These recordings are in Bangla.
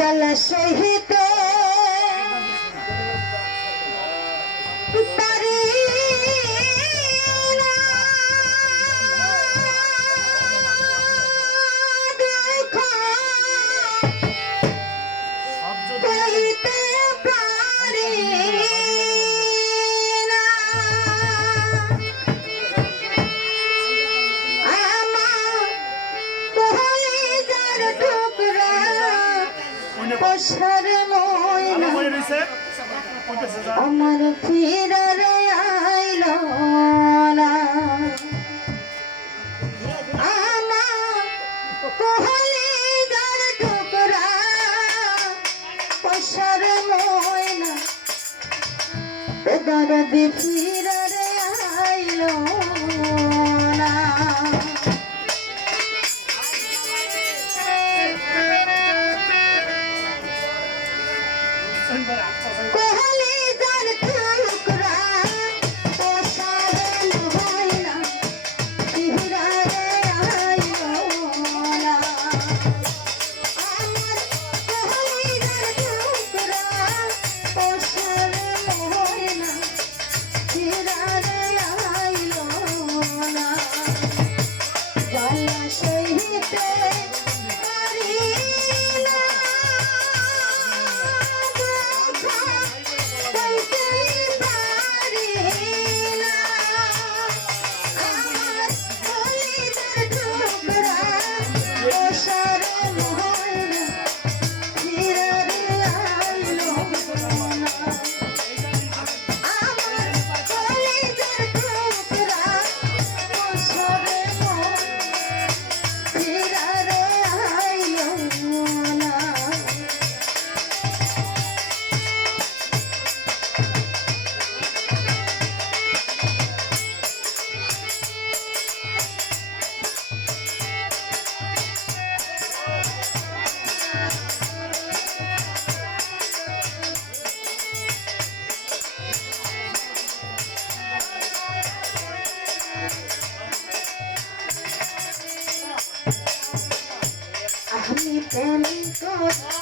জল সহিত পোষার ময়না। আমার ফিরার আইল না। আমার কোহলিদার ঠোকরা পোষার ময়না। এদার দেখি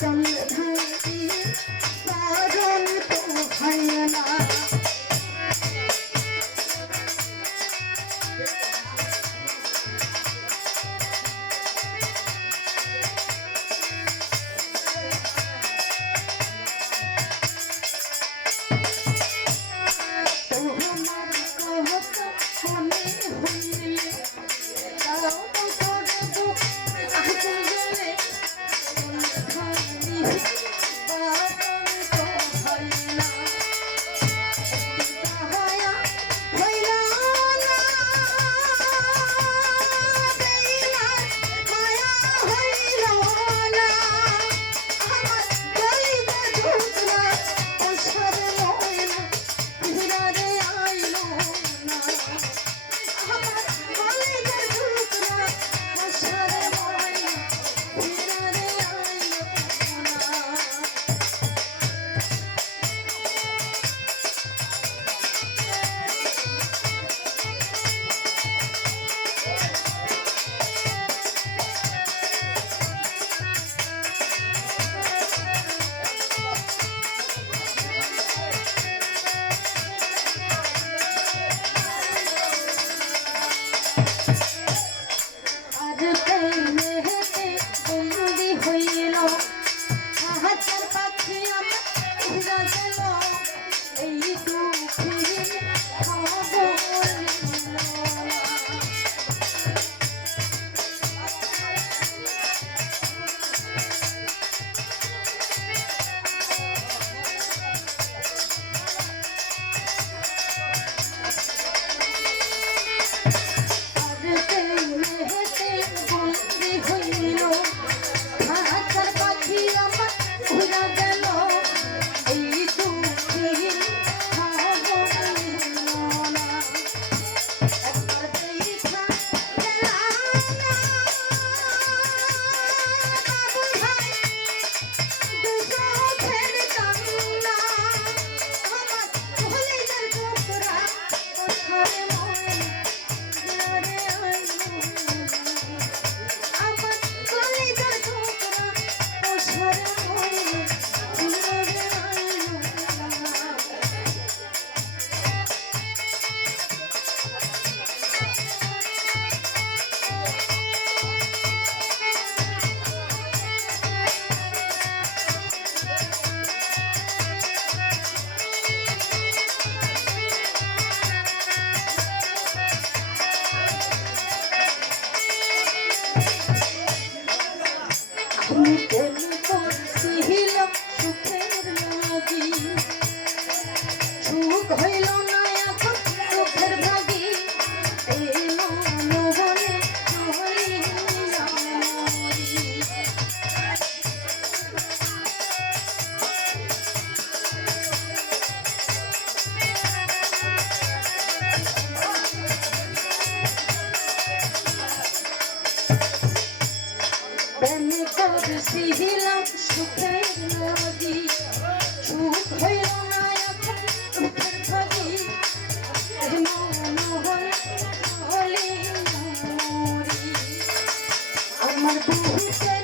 চল ধাই পারন তো Thank you.